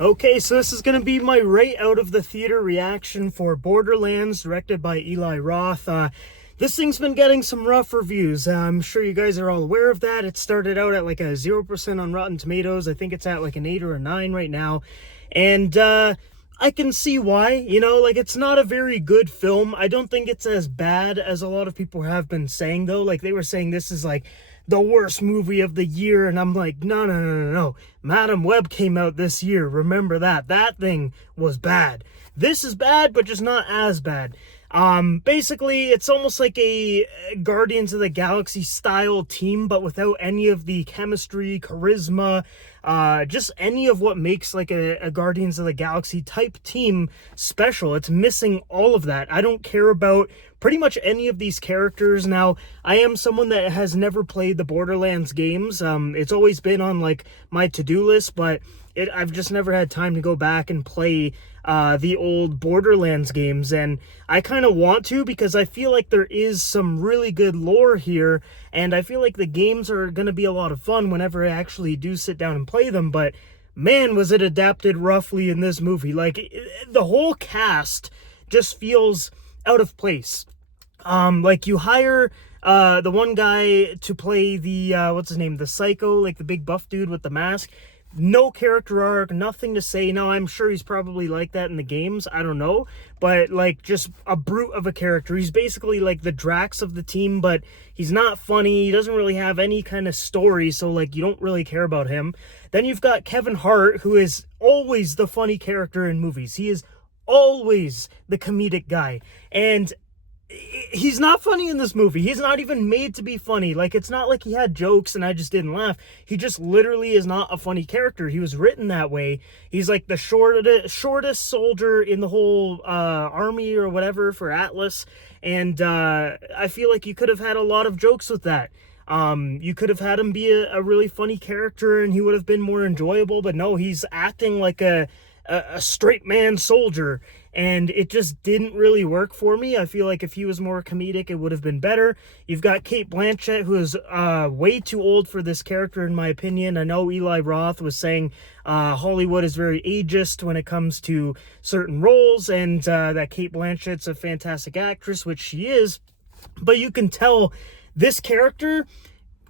Okay, so this is going to be my right out of the theater reaction for Borderlands, directed by Eli Roth. This thing's been getting some rough reviews. I'm sure you guys are all aware of that. It started out at like a 0% on Rotten Tomatoes. I think it's at like an 8 or a 9 right now. And I can see why. Like it's not a very good film. I don't think it's as bad as a lot of people have been saying, though. Like they were saying this is like the worst movie of the year, and I'm like, no. Madam Web came out this year. Remember that. That thing was bad. This is bad, but just not as bad. Basically, it's almost like a Guardians of the Galaxy style team, but without any of the chemistry, charisma, just any of what makes like a Guardians of the Galaxy type team special. It's missing all of that. I don't care about pretty much any of these characters. Now, I am someone that has never played the Borderlands games. It's always been on like my to-do list, but I've just never had time to go back and play the old Borderlands games, and I kind of want to because I feel like there is some really good lore here, and I feel like the games are going to be a lot of fun whenever I actually do sit down and play them. But man, was it adapted roughly in this movie. Like the whole cast just feels out of place. Like you hire the one guy to play the what's his name, the psycho, like the big buff dude with the mask. No character arc, nothing to say. Now, I'm sure he's probably like that in the games. I don't know. But, like, just a brute of a character. He's basically like the Drax of the team, but he's not funny. He doesn't really have any kind of story, so, like, you don't really care about him. Then you've got Kevin Hart, who is always the funny character in movies. He is always the comedic guy. And he's not funny in this movie. He's not even made to be funny. Like, it's not like he had jokes and I just didn't laugh. He just literally is not a funny character. He was written that way. He's like the shortest soldier in the whole army or whatever for Atlas. And I feel like you could have had a lot of jokes with that. You could have had him be a really funny character and he would have been more enjoyable. But no, he's acting like a straight man soldier, and it just didn't really work for me. I feel like if he was more comedic, it would have been better. You've got Kate Blanchett, who is way too old for this character, in my opinion. I know Eli Roth was saying Hollywood is very ageist when it comes to certain roles, and that Kate Blanchett's a fantastic actress, which she is, but you can tell this character,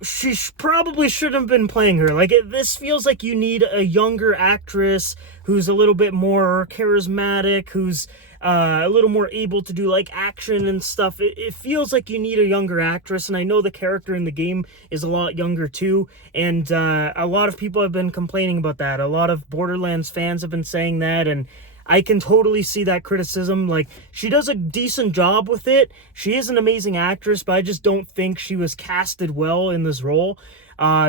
she probably shouldn't have been playing her. Like, this feels like you need a younger actress who's a little bit more charismatic, who's a little more able to do, like, action and stuff. It feels like you need a younger actress, and I know the character in the game is a lot younger, too, and a lot of people have been complaining about that. A lot of Borderlands fans have been saying that, and I can totally see that criticism. Like, she does a decent job with it. She is an amazing actress, but I just don't think she was casted well in this role.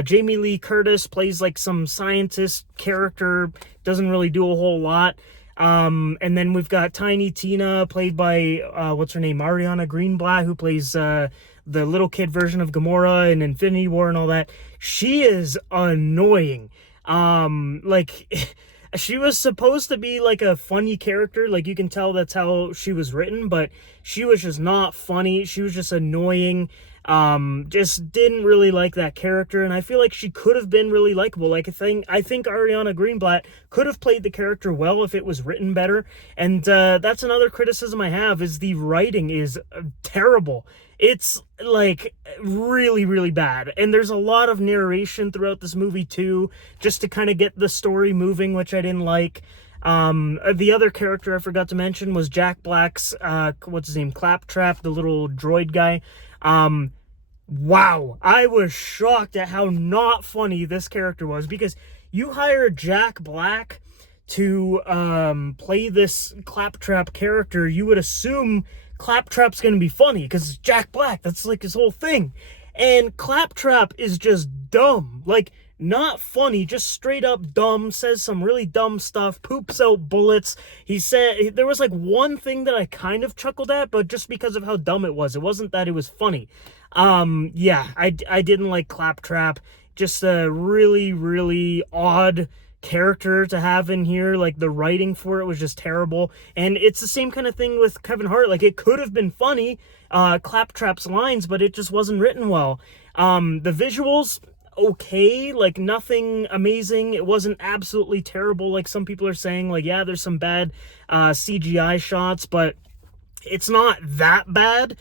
Jamie Lee Curtis plays like some scientist character, doesn't really do a whole lot. And then we've got Tiny Tina, played by, what's her name, Ariana Greenblatt, who plays the little kid version of Gamora in Infinity War and all that. She is annoying. Like... She was supposed to be like a funny character. Like, you can tell that's how she was written, but she was just not funny. She was just annoying. Just didn't really like that character, and I feel like she could have been really likable. Like, I think Ariana Greenblatt could have played the character well if it was written better, and that's another criticism I have, is the writing is terrible. It's like really, really bad. And there's a lot of narration throughout this movie too, just to kind of get the story moving, which I didn't like. The other character I forgot to mention was Jack Black's, what's his name? Claptrap, the little droid guy. Wow. I was shocked at how not funny this character was, because you hire Jack Black to play this Claptrap character, you would assume Claptrap's gonna be funny because it's Jack Black. That's like his whole thing. And Claptrap is just dumb. Like, not funny, just straight up dumb, says some really dumb stuff, poops out bullets. He said, there was like one thing that I kind of chuckled at, but just because of how dumb it was. It wasn't that it was funny. Yeah, I didn't like Claptrap. Just a really, really odd character to have in here. Like, the writing for it was just terrible, and it's the same kind of thing with Kevin Hart. Like, it could have been funny, Claptrap's lines, but it just wasn't written well. The visuals, okay, like nothing amazing. It wasn't absolutely terrible like some people are saying. Like, yeah, there's some bad CGI shots, but it's not that bad,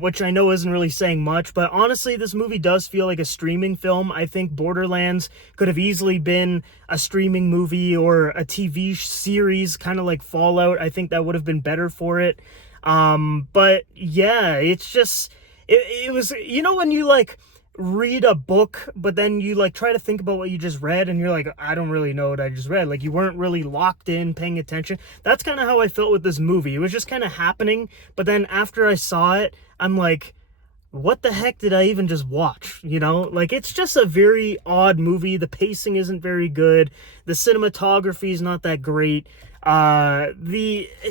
which I know isn't really saying much. But honestly, this movie does feel like a streaming film. I think Borderlands could have easily been a streaming movie or a TV series, kind of like Fallout. I think that would have been better for it. But yeah, it's just, it was, you know, when you like read a book, but then you like try to think about what you just read and you're like, I don't really know what I just read. Like, you weren't really locked in paying attention. That's kind of how I felt with this movie. It was just kind of happening, but then after I saw it, I'm like, what the heck did I even just watch? You know, like, it's just a very odd movie. The pacing isn't very good. The cinematography is not that great.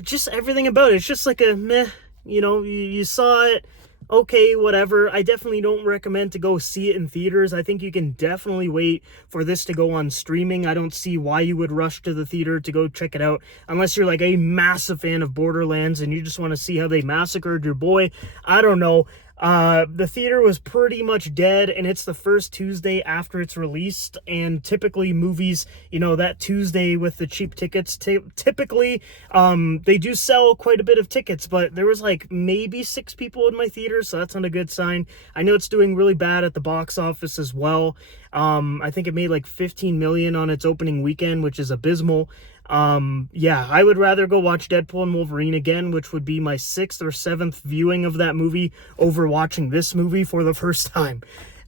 Just everything about it, it's just like a meh, you know, you saw it, okay, whatever. I definitely don't recommend to go see it in theaters. I think you can definitely wait for this to go on streaming. I don't see why you would rush to the theater to go check it out unless you're like a massive fan of Borderlands and you just want to see how they massacred your boy. I don't know. The theater was pretty much dead, and it's the first Tuesday after it's released, and typically movies, you know, that Tuesday with the cheap tickets, typically, they do sell quite a bit of tickets, but there was like maybe 6 people in my theater, so that's not a good sign. I know it's doing really bad at the box office as well. I think it made like 15 million on its opening weekend, which is abysmal. Yeah, I would rather go watch Deadpool and Wolverine again, which would be my 6th or 7th viewing of that movie over watching this movie for the first time.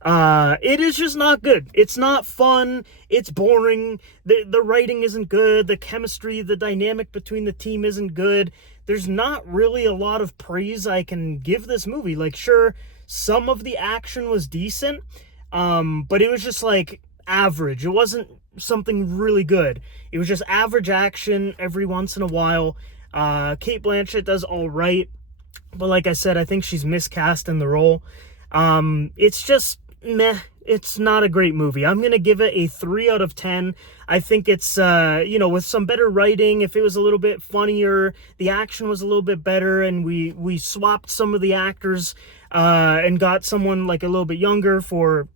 It is just not good. It's not fun. It's boring. The writing isn't good. The chemistry, the dynamic between the team isn't good. There's not really a lot of praise I can give this movie. Like, sure, some of the action was decent, but it was just like average. It wasn't something really good. It was just average action every once in a while. Cate Blanchett does all right, but like I said, I think she's miscast in the role. It's just meh. It's not a great movie. I'm gonna give it a 3 out of 10. I think it's you know, with some better writing, if it was a little bit funnier, the action was a little bit better, and we swapped some of the actors and got someone like a little bit younger for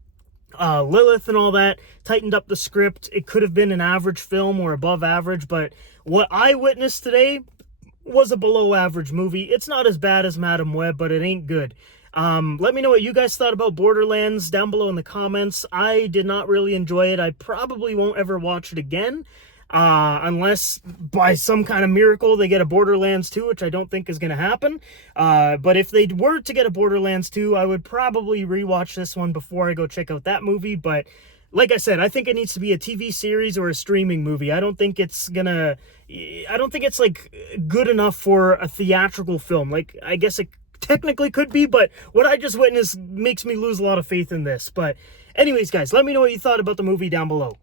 Lilith and all that, tightened up the script, it could have been an average film or above average. But what I witnessed today was a below average movie. It's not as bad as Madam Web, but it ain't good. Let me know what you guys thought about Borderlands down below in the comments. I did not really enjoy it. I probably won't ever watch it again. Unless by some kind of miracle they get a Borderlands 2, which I don't think is going to happen. But if they were to get a Borderlands 2, I would probably rewatch this one before I go check out that movie. But like I said, I think it needs to be a TV series or a streaming movie. I don't think it's like good enough for a theatrical film. Like, I guess it technically could be, but what I just witnessed makes me lose a lot of faith in this. But anyways, guys, let me know what you thought about the movie down below.